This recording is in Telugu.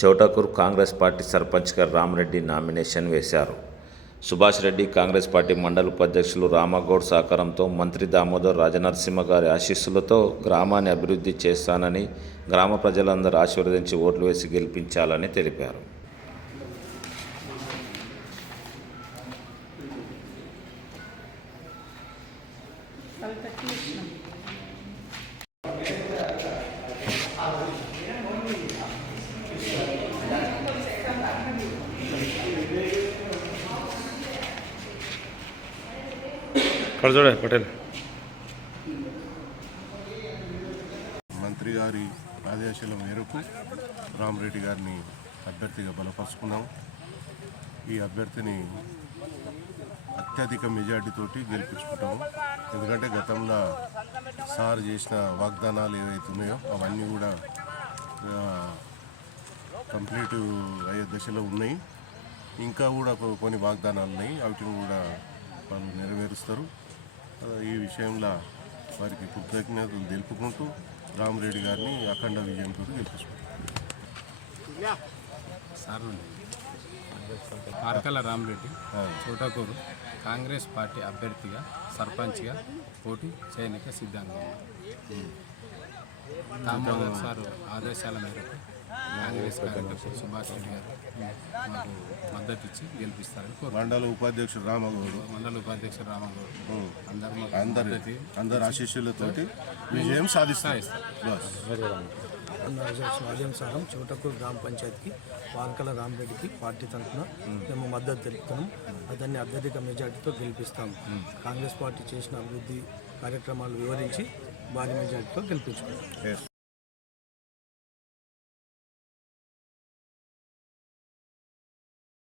చౌటాకూర్ కాంగ్రెస్ పార్టీ సర్పంచ్గా రామరెడ్డి నామినేషన్ వేశారు. సుభాష్ రెడ్డి కాంగ్రెస్ పార్టీ మండల ఉపాధ్యక్షులు రామగౌడ్ సహకారంతో మంత్రి దామోదర్ రాజనరసింహ గారి ఆశీస్సులతో గ్రామాన్ని అభివృద్ధి చేస్తానని గ్రామ ప్రజలందరూ ఆశీర్వదించి ఓట్లు వేసి గెలిపించాలని తెలిపారు. ఇక్కడ పటేల్. మంత్రి గారి ఆదేశాల మేరకు రామరెడ్డి గారిని అభ్యర్థిగా బలపరుచుకున్నాం. ఈ అభ్యర్థిని అత్యధిక మెజార్టీతోటి గెలిపించుకుంటాము. ఎందుకంటే గతంలో సార్ చేసిన వాగ్దానాలు ఏవైతే ఉన్నాయో అవన్నీ కూడా కంప్లీట్ అయ్యే దశలో ఉన్నాయి. ఇంకా కూడా కొన్ని వాగ్దానాలు ఉన్నాయి. వాటిని కూడా వాళ్ళు నెరవేరుస్తారు. ఈ విషయంలో వారికి కృతజ్ఞతలు తెలుపుకుంటూ రామరెడ్డి గారిని అఖండ విజయంతో గెలిపించుకుంటారు సార్ పార్కల రామరెడ్డి చోటకూరు కాంగ్రెస్ పార్టీ అభ్యర్థిగా సర్పంచ్గా పోటీ చేయడానికి సిద్ధంగా దామోదర్ సార్ ఆదేశాల మేరకు సుభాష్ గారు మాకు మద్దతు ఇచ్చి గెలిపిస్తారని కోరు మండల ఉపాధ్యక్షుడు రామగౌడు. మండల ఉపాధ్యక్షుడు రామగౌడ్. అందరూ అందరి ఆశీస్సులతోటి విజయం బస్. స్వాధీనసారం చోటకూరు గ్రామ పంచాయతీకి వాంకల రామరెడ్డికి పార్టీ తరఫున మేము మద్దతు తెలుపుతున్నాం అతన్ని అత్యధిక మెజార్టీతో గెలిపిస్తాం కాంగ్రెస్ పార్టీ చేసిన అభివృద్ధి కార్యక్రమాలు వివరించి భారీ మెజార్టీతో గెలిపించుకుంటాం.